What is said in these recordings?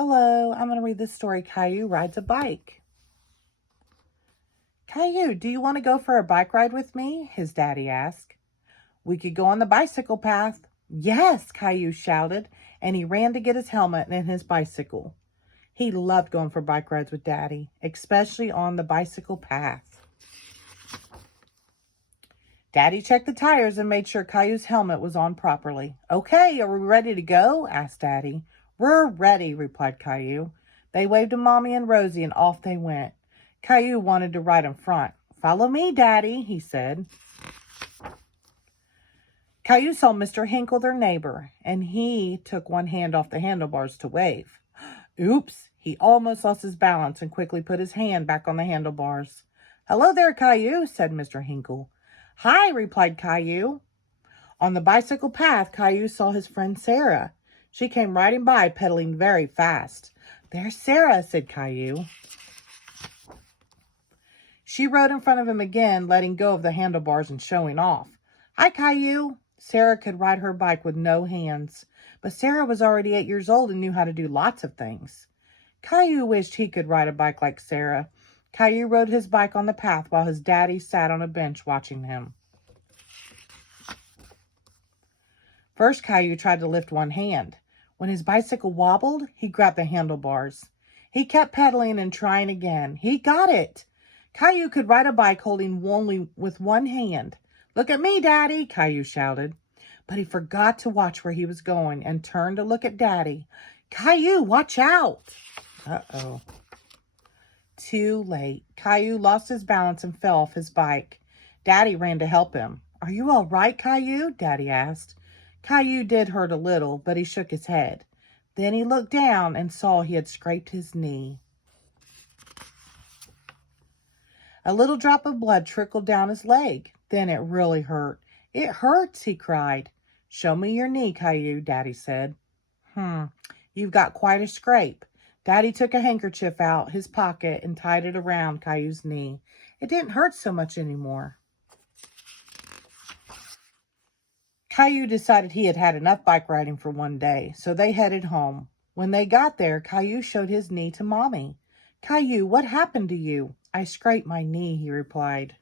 Hello, I'm going to read this story. Caillou rides a bike. Caillou, do you want to go for a bike ride with me? His daddy asked. We could go on the bicycle path. Yes, Caillou shouted, and he ran to get his helmet and his bicycle. He loved going for bike rides with Daddy, especially on the bicycle path. Daddy checked the tires and made sure Caillou's helmet was on properly. Okay, are we ready to go? Asked Daddy. We're ready, replied Caillou. They waved to Mommy and Rosie and off they went. Caillou wanted to ride in front. Follow me, Daddy, he said. Caillou saw Mr. Hinkle, their neighbor, and he took one hand off the handlebars to wave. Oops, he almost lost his balance and quickly put his hand back on the handlebars. Hello there, Caillou, said Mr. Hinkle. Hi, replied Caillou. On the bicycle path, Caillou saw his friend Sarah. She came riding by, pedaling very fast. There's Sarah, said Caillou. She rode in front of him again, letting go of the handlebars and showing off. Hi, Caillou. Sarah could ride her bike with no hands, but Sarah was already 8 years old and knew how to do lots of things. Caillou wished he could ride a bike like Sarah. Caillou rode his bike on the path while his daddy sat on a bench watching him. First, Caillou tried to lift one hand. When his bicycle wobbled, he grabbed the handlebars. He kept pedaling and trying again. He got it. Caillou could ride a bike holding only with one hand. Look at me, Daddy, Caillou shouted. But he forgot to watch where he was going and turned to look at Daddy. Caillou, watch out. Uh-oh. Too late. Caillou lost his balance and fell off his bike. Daddy ran to help him. Are you all right, Caillou? Daddy asked. Caillou did hurt a little, but he shook his head. Then he looked down and saw he had scraped his knee. A little drop of blood trickled down his leg. Then it really hurt. It hurts, he cried. Show me your knee, Caillou, Daddy said. You've got quite a scrape. Daddy took a handkerchief out his pocket and tied it around Caillou's knee. It didn't hurt so much anymore. Caillou decided he had had enough bike riding for one day, so they headed home. When they got there, Caillou showed his knee to Mommy. Caillou, what happened to you? I scraped my knee, he replied.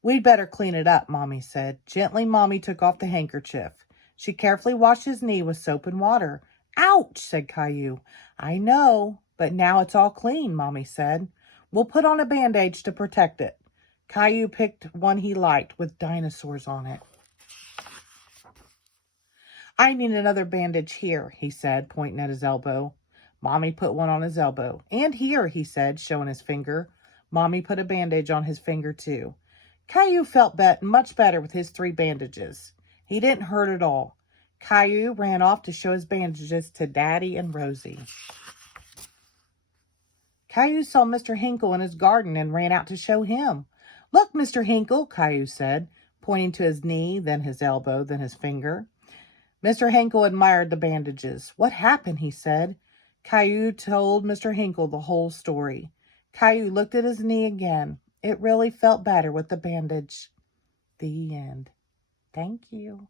We'd better clean it up, Mommy said. Gently, Mommy took off the handkerchief. She carefully washed his knee with soap and water. Ouch, said Caillou. I know, but now it's all clean, Mommy said. We'll put on a bandage to protect it. Caillou picked one he liked with dinosaurs on it. I need another bandage here, he said, pointing at his elbow. Mommy put one on his elbow. And here, he said, showing his finger. Mommy put a bandage on his finger, too. Caillou felt much better with his 3 bandages. He didn't hurt at all. Caillou ran off to show his bandages to Daddy and Rosie. Caillou saw Mr. Hinkle in his garden and ran out to show him. Look, Mr. Hinkle, Caillou said, pointing to his knee, then his elbow, then his finger. Mr. Hinkle admired the bandages. What happened, he said. Caillou told Mr. Hinkle the whole story. Caillou looked at his knee again. It really felt better with the bandage. The end. Thank you.